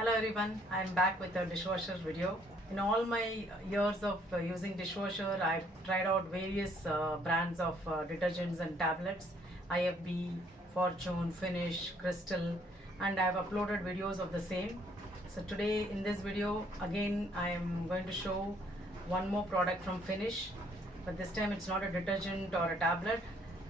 Hello everyone, I am back with a dishwasher video. In all my years of using dishwasher, I've tried out various brands of detergents and tablets, IFB, Fortune, Finish, Crystal, and I've uploaded videos of the same. So today in this video, again I am going to show one more product from Finish, but this time it's not a detergent or a tablet,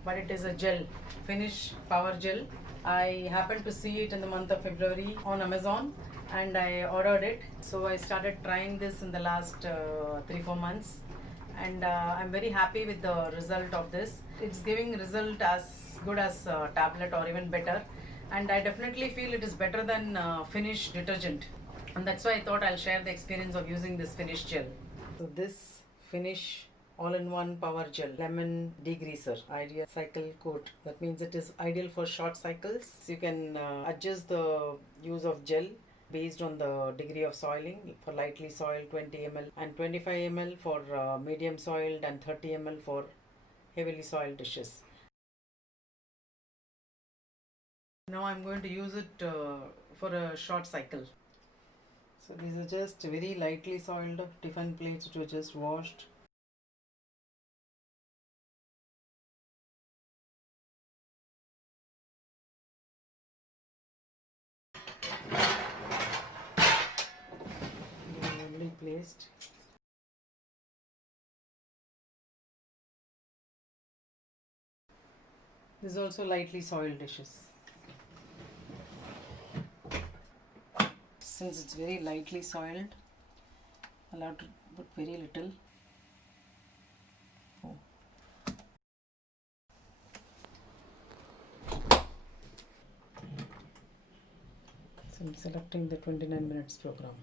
but it is a gel, Finish Power Gel. I happened to see it in the month of February on Amazon and I ordered it. So I started trying this in the last 3-4 months, and I'm very happy with the result of this. It's giving result as good as tablet or even better, and I definitely feel it is better than Finish detergent, and that's why I thought I'll share the experience of using this Finish gel. So this Finish all-in-one power gel lemon degreaser ideal cycle coat, that means it is ideal for short cycles. You can adjust the use of gel based on the degree of soiling. For lightly soiled 20 ml and 25 ml for medium soiled, and 30 ml for heavily soiled dishes. Now I'm going to use it for a short cycle. So these are just very lightly soiled tiffin plates which were just washed. Already placed. This is also lightly soiled dishes. Since it's very lightly soiled, I'll have to put very little. Oh. So I'm selecting the 29 minutes program.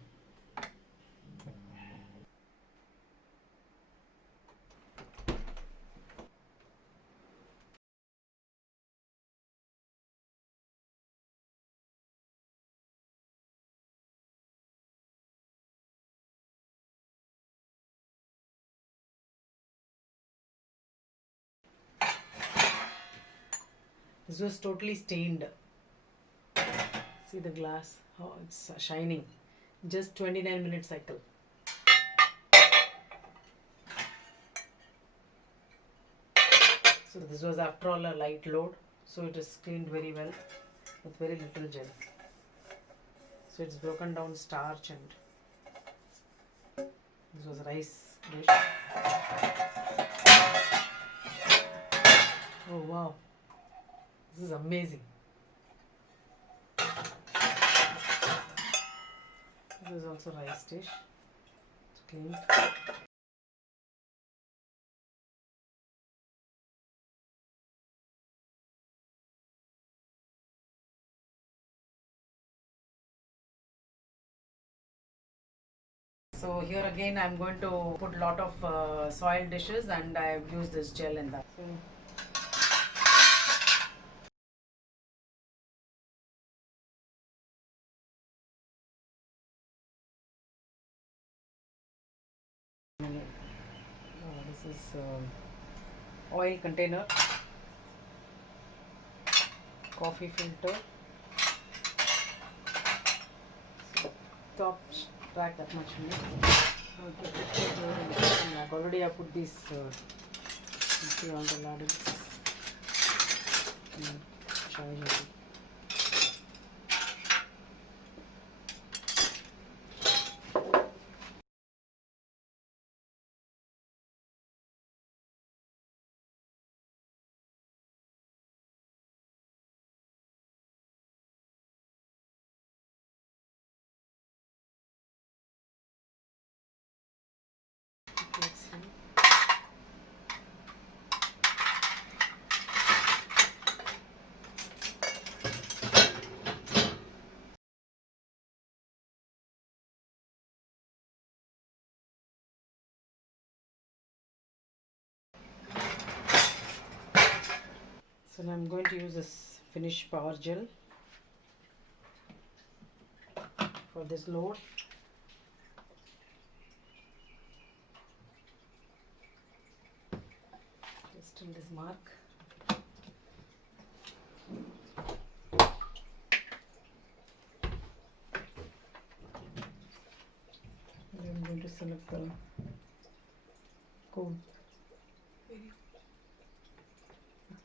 This was totally stained. See the glass, how it's shining. Just 29 minute cycle. So this was after all a light load, so it is cleaned very well with very little gel. So it's broken down starch, and this was rice dish. Oh wow, this is amazing. This is also rice dish. It's clean. So here again I'm going to put a lot of soiled dishes, and I've used this gel in that. So this is oil container, coffee filter, so top track that much meat. I've already put these see all the ladles. Let's see. So now I'm going to use this Finish Power Gel for this load. Just in this mark. select the code.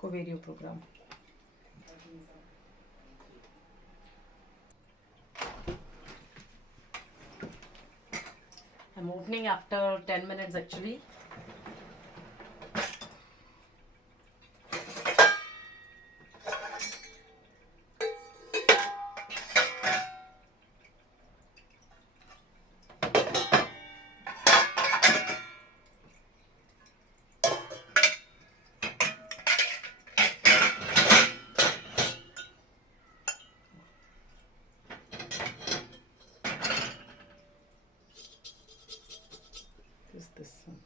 Video program. I'm opening after 10 minutes actually. This one.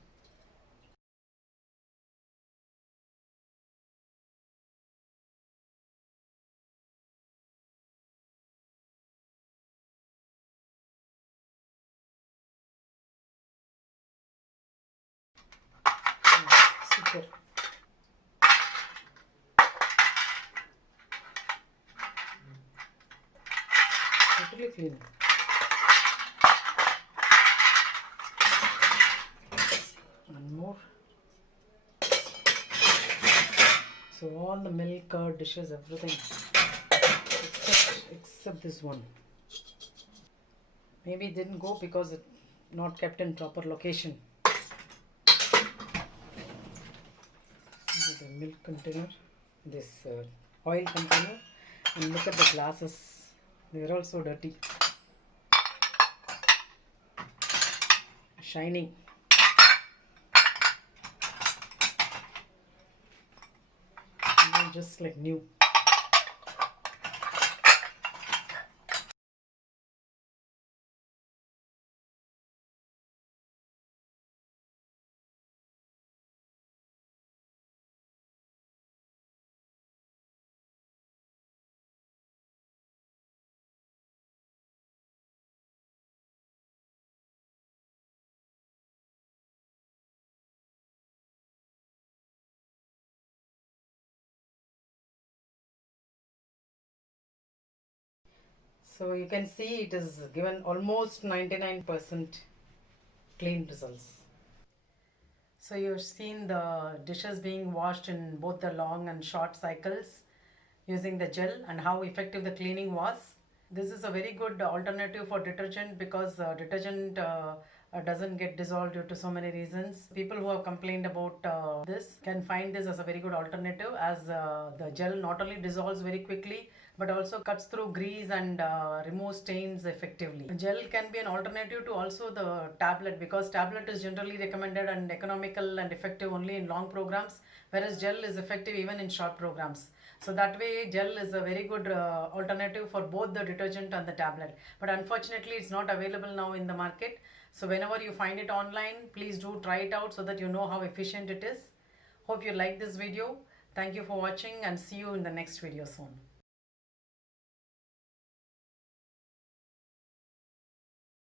Super. Totally clean. One more. So all the milk, curd, dishes, everything except this one. Maybe it didn't go because it not kept in proper location. The milk container, this oil container, and look at the glasses. They are also dirty, shining. Just like new. So you can see it is given almost 99% clean results. So you've seen the dishes being washed in both the long and short cycles using the gel and how effective the cleaning was. This is a very good alternative for detergent because detergent doesn't get dissolved due to so many reasons. People who have complained about this can find this as a very good alternative, as the gel not only dissolves very quickly but also cuts through grease and removes stains effectively. Gel can be an alternative to also the tablet, because tablet is generally recommended and economical and effective only in long programs, whereas gel is effective even in short programs. So that way gel is a very good alternative for both the detergent and the tablet. But unfortunately it's not available now in the market. So whenever you find it online, please do try it out so that you know how efficient it is. Hope you like this video. Thank you for watching and see you in the next video soon.